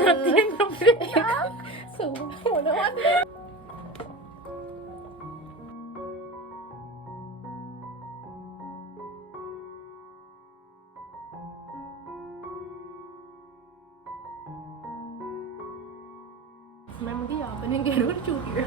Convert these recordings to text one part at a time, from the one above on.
පිනක් තියෙනවා අපිට. මොනවද? මම ගියා යාපනයෙන් ගෙරුවට චූටි.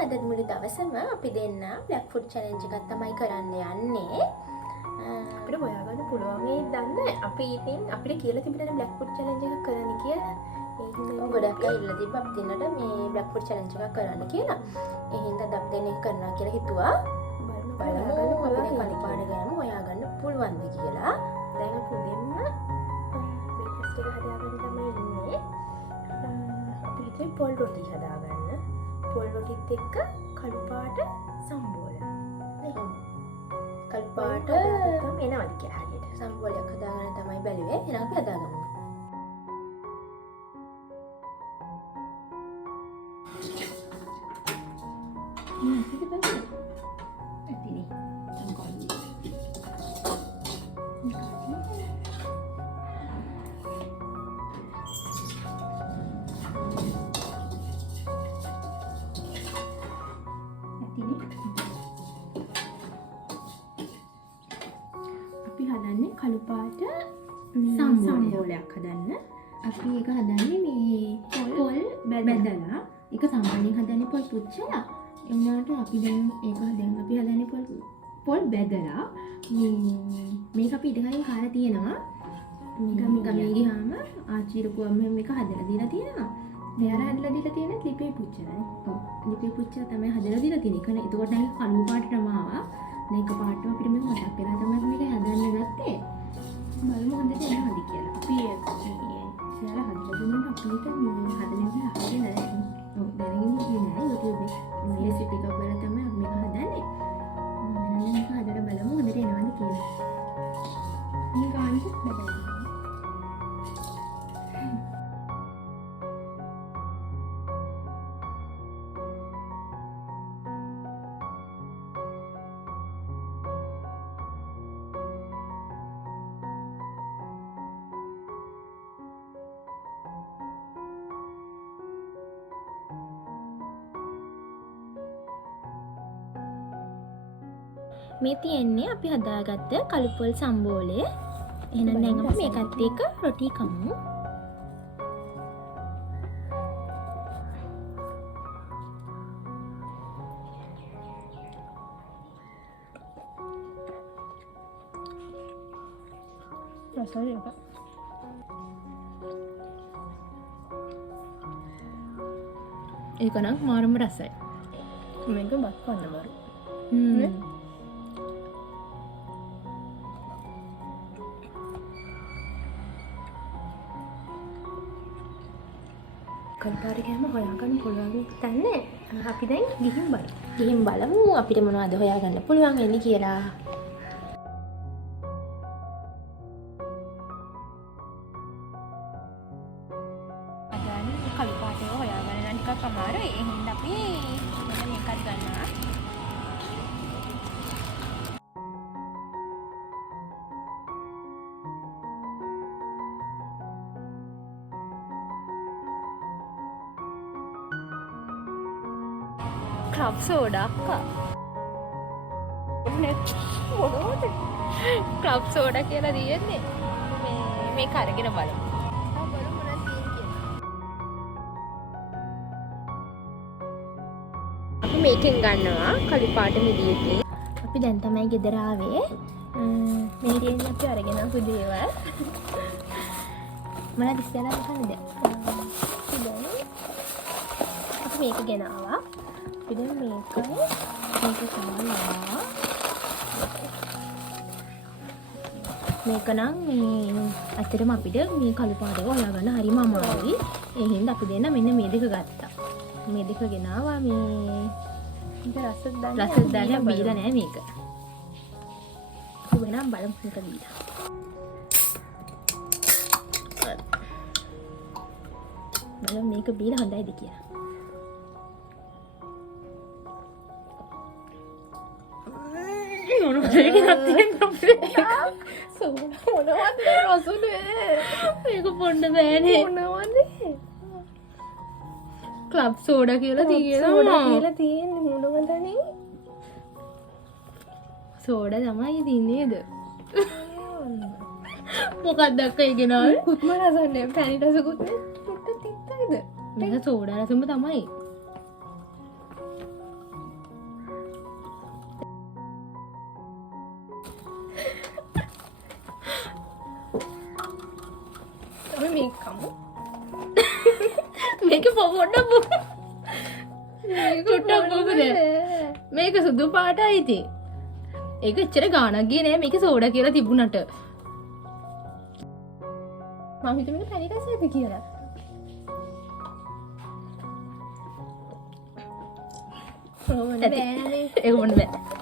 අද මුළු දවසම අපි දෙන්න බ්ලැක් ෆුඩ් චැලෙන්ජ් එකක් තමයි කරන්න යන්නේ. අපිට හොයාගන්න පුළුවන් මේ දන්නේ අපි ඉතින් අපිට කියලා තිබුණානේ බ්ලැක් ෆුඩ් චැලෙන්ජ් එකක් කරන්න කියලා. ඒ හින්දා ගොඩක් අය ඉල්ල තිබ්බ අපි දෙන්නට මේ බ්ලැක් ෆුඩ් චැලෙන්ජ් එකක් කරන්න කියලා. ඒ හින්දා අපි දෙන්න කරනවා කියලා හිතුවා. බලමු අපිට කලිපාඩ ගෑම හොයාගන්න පුළුවන්ද කියලා. දැන් අපි දෙන්න බ්‍රේක්ෆාස්ට් එක හදාගන්න තමයි ඉන්නේ. අපි ඉතින් පොල් රොටි හදාගන්න. පොල් රොටිත් එක්ක කළු පාට සම්බෝල. කළු පාට එනවද කියලා හරියට. සම්බෝලයක් හදාගන්න තමයි බැලුවේ. එහෙනම් අපි හදාගමු. අපි හදන්නේ කළු පාට සම්බෝලයක් හදන්න. අපි ඒක හදන්නේ මේ පොල් බැදලා ඒක සාමාන්‍යයෙන් හදන්නේ පොල් පුච්චලා. ඒ වුණාට අපි දැන් ඒක හදන්නේ පොල් බැදලා මේක අපි ඊට කලින් කාලා තියෙනවා. ගමේ ගියාම ආච්චිරකුවම මේක හදලා දීලා තියෙනවා. මෙයාලා හදලා දීලා තියෙන ලිපේ පුච්චලානේ. ඔව්. ලිපේ පුච්චලා තමයි හදලා දීලා තියෙන්නේ. ඒකනේ එතකොට නම් කළු පාටටම ආවා. දැන් එක පාටම අපිට මේක මතක් වෙලා තමයි මේක හදන්න ගත්තේ. බලමු හොඳට එනවද කියලා. අපි එයාලා හදලා දුන්නාට අපිට මේ හදන එක හරියන්නේ නැහැ. ඔව් දැනගෙන ඉන්නේ නැහැ. YouTube එකේ රෙසිපි එකක් බලලා තමයි අපි මේක හදන්නේ. මම මේක හදලා බලමු හොඳට එනවද කියලා. මේ ගානට බෙදලා මේ තියෙන්නේ අපි හදාගත්ත කළු පොල් සම්බෝලය. එහෙනම් දැන් අපි මේකත් එක්ක රොටි කමු. රසයි එක. ඒක නම් මාරම රසයි. මේක බත් කන්න බරු. කල්පාරි කෑම හොයාගන්න පුළුවන් තන්නේ. අපි දැන් ගිහින් බලමු. ගිහින් බලමු අපිට මොනවද හොයාගන්න පුළුවන් වෙන්නේ කියලා. අදන් කළු පාටේ හොයාගන්න නම් ටිකක් අමාරුයි. ඒ හින්දා අපි මෙන්න මේකත් ගන්නවා. ක්ලබ් සෝඩා අක්කා. මොනවද? ක්ලබ් සෝඩා කියලා තියෙන්නේ. මේක අරගෙන බලමු. අපි මේකෙන් ගන්නවා කළු පාට මිදියකින්. අපි දැන් තමයි ගෙදර ආවේ. මේ තියෙන්නේ අපි අරගෙන ආපු දේවල්. මොනවද ඉස්සෙල්ලා කන්නේ? අපි මේක ගෙනාවා. අපි දැන් මේක සමානවා. මේක නම් මේ ඇත්තටම අපිට මේ කළු පාටක හොයාගන්න හරිම අමාරුයි. ඒ හින්දා අපි දෙන්න මෙන්න මේ දෙක ගත්තා. මේ දෙක ගෙනාවා මේ රස දාන්න බීලා නෑ මේක. අපි වෙනම් බලමු මේක දීලා. බලමු මේක බීලා හොඳයිද කියලා. මොනවද රසුනේ මේක පොන්න බෑනේ මොනවද ක්ලබ් සෝඩා කියලා තියෙන්නේ මොනවදනේ සෝඩා තමයි තින්නේද මොකක්ද අක්කා ඉගෙනාවේ කුත්ම රසන්නේ පැණි රසකුත් නේ පොට්ට තිත්තයිද මේක සෝඩා රසම තමයි මේක කමු මේක පොඩ්ඩක් මේක සුදු පාටයි ඉතින් ඒක එච්චර ගාණක් ගියේ නෑ මේක සෝඩා කියලා තිබුණට මම හිතුවේ මේක පැණි රසයද කියලා ඒක මොන්න බෑ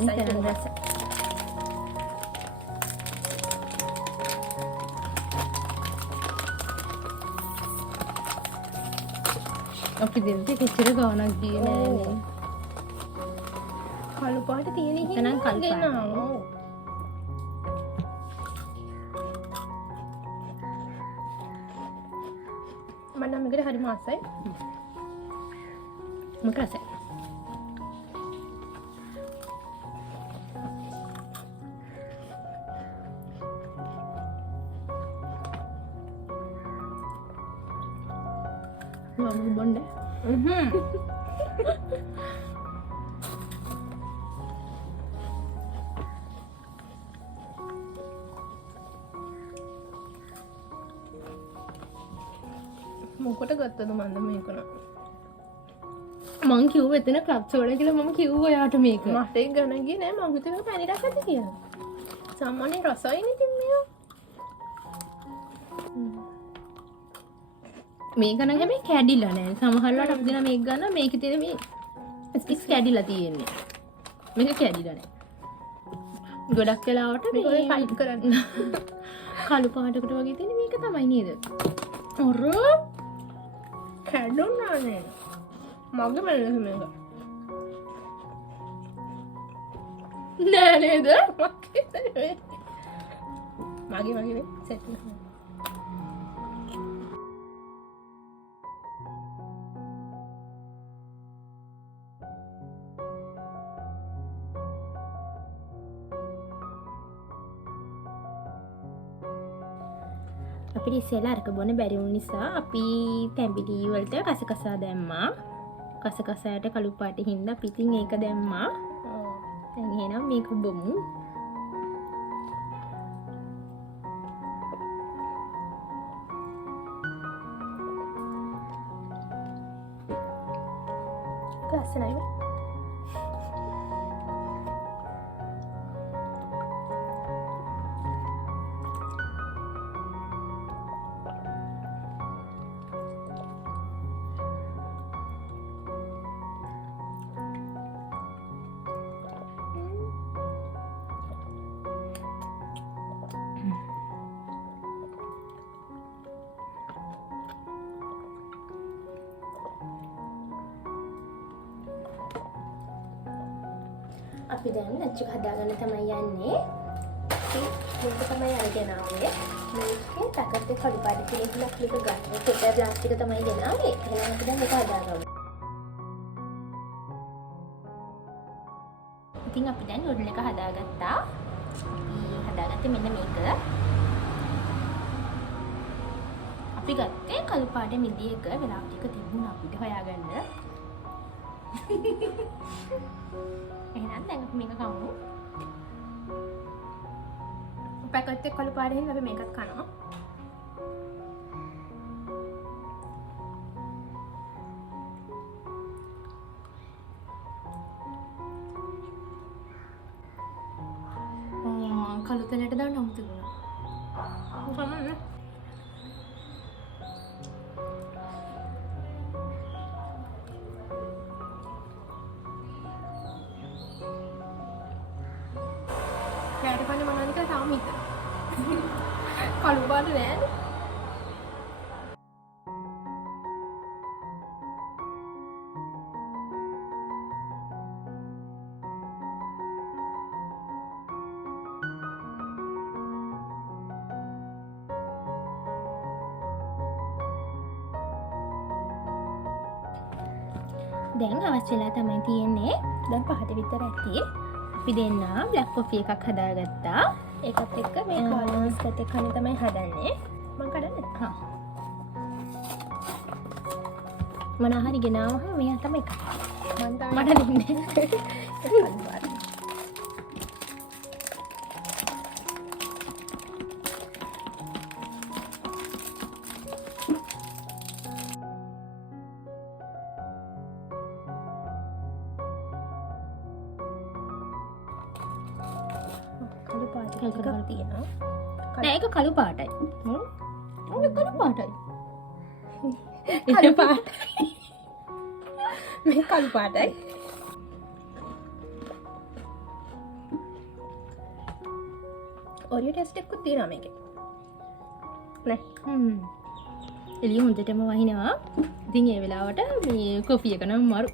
මේක නම් රස අපි දෙන්නේ කිච්චර ගාණක් ගියේ නෑනේ කළු පාට තියෙන එක නම් කළු පාට මම නම් මේකට හරි මාසයි මොකක් රසයි මම බොන්න මොකට ගත්තද මන්ද මේකන මං කිව්ව එතන ක්ලබ් සෝඩා කියලා මම කිව්වා ඔයාට මේක මට ඒක ගණන් ගියේ නෑ මං හිතුවේ පැණි රසද කියලා සාමාන්‍යයෙන් රසයිනේ ඉතින් මේක මේක නම් හැබැයි කැඩිලා නෑ සමහරවිට අපි දෙනා මේක ගන්න මේකේ තියෙන මේ ස්ටික්ස් කැඩිලා තියෙන්නේ මේක කැඩිලා නෑ ගොඩක් වෙලාවට මේක ෆයිට් කරන්න කළු පාටකට වගේ තියෙන මේක තමයි නේද ඔර කැඩුණානේ මගේ මල්ලස මේක නෑ නේද මගේ සෙට් අපිට ඉස්සෙල්ලා අරක බොන්න බැරි වුණ නිසා අපි තැඹිලි වලට කසකසා දැම්මා. කසකසාට කළු පාටේ හින්දා අපි ඉතින් ඒක දැම්මා. දැන් එහෙනම් මේක බොමු. ලස්සනයි. අපි දැන් ලන්ච් එක හදාගන්න තමයි යන්නේ. මේක තමයි අරගෙන ආවේ. මේකේ පැකට් එක කළු පාට තියෙන එක ගන්න. පෙපර් ප්ලාස්ටික් තමයි ගෙනාවේ. එහෙනම් අපි දැන් මේක හදාගමු. ඉතින් අපි දැන් නූඩල් එක හදාගත්තා. හදාගත්තේ මෙන්න මේක. අපි ගත්තේ කළු පාට මිදි එක වෙලාව ටික තිබුණා අපිට හොයාගන්න. එහෙනම් දැන් අපි මේක කමු. පැකට් එක කළු පාටින් අපි මේකත් කනවා. කළු තැනට දාන්න අමුතු වුණා. පාට නෑනේ. දැන් අවශ්‍ය වෙලා තමයි තියෙන්නේ. දැන් 5ට විතර ඇති. අපි දෙන්න බ්ලැක් කොෆි එකක් හදාගත්තා. ඒකත් එක්ක මේ කාලස් එකත් එක්ක තමයි හදන්නේ. මම කඩන්නේ. හා. මොන හරි ගෙනාවම මෙයා තමයි කන්නේ. මට දෙන්නේ. කළු පාට එකක් තියෙනවා. නෑ ඒක කළු පාටයි. මොකද කළු පාටයි. කළු පාටයි. මේ කළු පාටයි. ඔරියෝ ටෙස්ට් එකකුත් තියෙනවා මේකේ. නෑ. එළිය හොඳටම වහිනවා. ඉතින් ඒ වෙලාවට මේ කොෆි එක නම් මරු.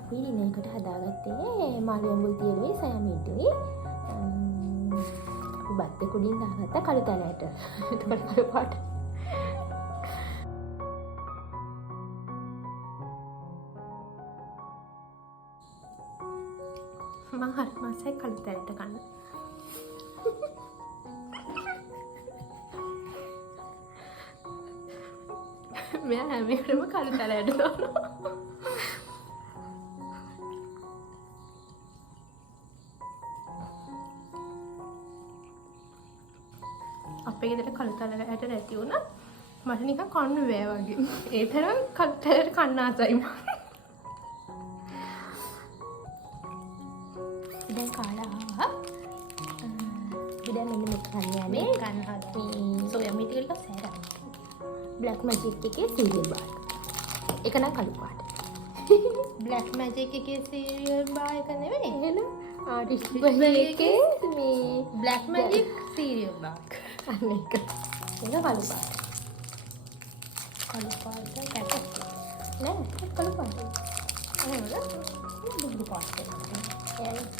අපි ලිනයකට හදාගත්තේ මාළු ඇඹුල් තියලුයි සයමීටුයි. අපි බත් දෙක උඩින් දාගත්තා කළු තැනට. එතකොට කළු පාට. මම හරි මාසයි කළු තැනට කන්න. මෙයා හැම එකටම කළු තැනට දානවා. අපේ ගෙදර කළු තැනට නැති වුණා. මට නිකන් කන්න බෑ වගේ. ඒ තරම් කළු තැනට කන්න ආසයි මම. දැන් කාලා ආවා. ඉතින් මෙන්න මේක කන්න යන්නේ. කන්න හදන්නේ. සෝයා මීටි වලට සෑරා. බ්ලැක් මැජික් එකේ සීරියල් බාර්. ඒක නම් කළු පාට. බ්ලැක් මැජික් එකේ සීරියල් බාර් එක නෙවෙයි. එහෙනම් ආරිස්බල් එකේ මේ බ්ලැක් මැජික් සීරියල් බාර්. අන්න එක. ඒක කළු පාට. කළු පාට කැටක්. නෑ ඒක කළු පාට. එහෙමද? දුබ්බු පාට. ඒ කළු පාට.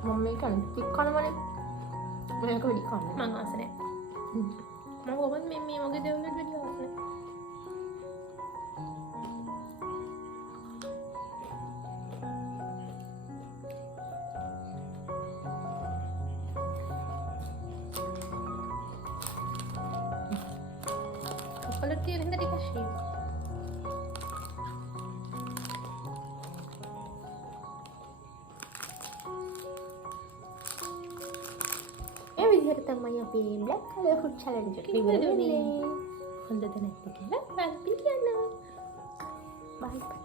Mami kan, ikan mana? මේක වැඩි කන්න මං ආස නැහැ. මම කොහොමද මේ වගේ දේවල් වලට වැඩි ආස නැහැ. chocolate තියෙන හින්දා ටිකක් ෂේප්. ඒ විදිහට තමයි අපි black color food challenge එක ඉවර වෙන්නේ. හොඳද නැද්ද කියලා බලන්න කියන්න. bye.